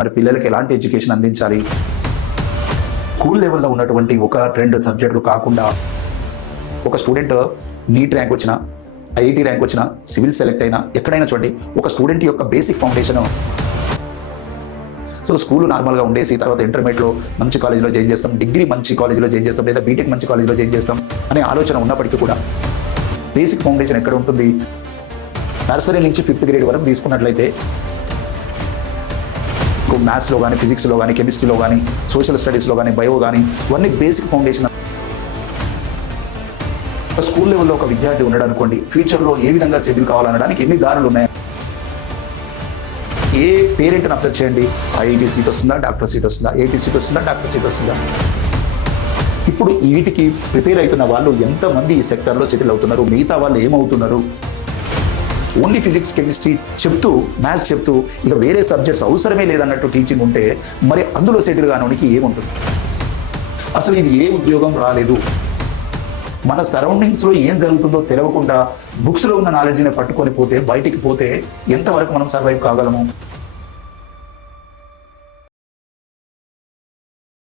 మరి పిల్లలకి ఎలాంటి ఎడ్యుకేషన్ అందించాలి? స్కూల్ లెవెల్లో ఉన్నటువంటి 1-2 సబ్జెక్టులు కాకుండా ఒక స్టూడెంట్ నీట్ ర్యాంక్ వచ్చినా, ఐఐటి ర్యాంక్ వచ్చినా, సివిల్ సెలెక్ట్ అయినా, ఎక్కడైనా చూడండి ఒక స్టూడెంట్ యొక్క బేసిక్ ఫౌండేషన్. సో స్కూల్ నార్మల్గా ఉండేసి తర్వాత ఇంటర్మీడియట్లో మంచి కాలేజీలో జాయిన్ చేస్తాం, డిగ్రీ మంచి కాలేజీలో జాయిన్ చేస్తాం, లేదా బీటెక్ మంచి కాలేజీలో జాయిన్ చేస్తాం అనే ఆలోచన ఉన్నప్పటికీ కూడా బేసిక్ ఫౌండేషన్ ఎక్కడ ఉంటుంది? నర్సరీ నుంచి 5th గ్రేడ్ వరకు తీసుకున్నట్లయితే మ్యాథ్స్లో కానీ, ఫిజిక్స్లో కానీ, కెమిస్ట్రీలో కానీ, సోషల్ స్టడీస్లో కానీ, బయో కానీ, ఇవన్నీ బేసిక్ ఫౌండేషన్. స్కూల్ లెవెల్లో ఒక విద్యార్థి ఉన్నాడు అనుకోండి, ఫ్యూచర్లో ఏ విధంగా సెటిల్ కావాలనడానికి ఎన్ని దారులు ఉన్నాయి? ఏ పేరెంట్ని అబ్జర్వ్ చేయండి, ఐఐటి సీట్ వస్తుందా, డాక్టర్ సీట్ వస్తుందా, ఐఐటి సీట్ వస్తుందా, డాక్టర్ సీట్ వస్తుందా? ఇప్పుడు వీటికి ప్రిపేర్ అవుతున్న వాళ్ళు ఎంతమంది ఈ సెక్టర్లో సెటిల్ అవుతున్నారు? మిగతా వాళ్ళు ఏమవుతున్నారు? ఓన్లీ ఫిజిక్స్, కెమిస్ట్రీ చెప్తూ, మ్యాథ్స్ చెప్తూ ఇక వేరే సబ్జెక్ట్స్ అవసరమే లేదన్నట్టు టీచింగ్ ఉంటే మరి అందులో సెటిల్ కానోనికి ఏముంటుంది? అసలు ఇది ఏ ఉద్యోగం రాలేదు. మన సరౌండింగ్స్లో ఏం జరుగుతుందో తెలియకుండా బుక్స్లో ఉన్న నాలెడ్జ్ని పట్టుకొని పోతే, బయటికి పోతే ఎంతవరకు మనం సర్వైవ్ కాగలము?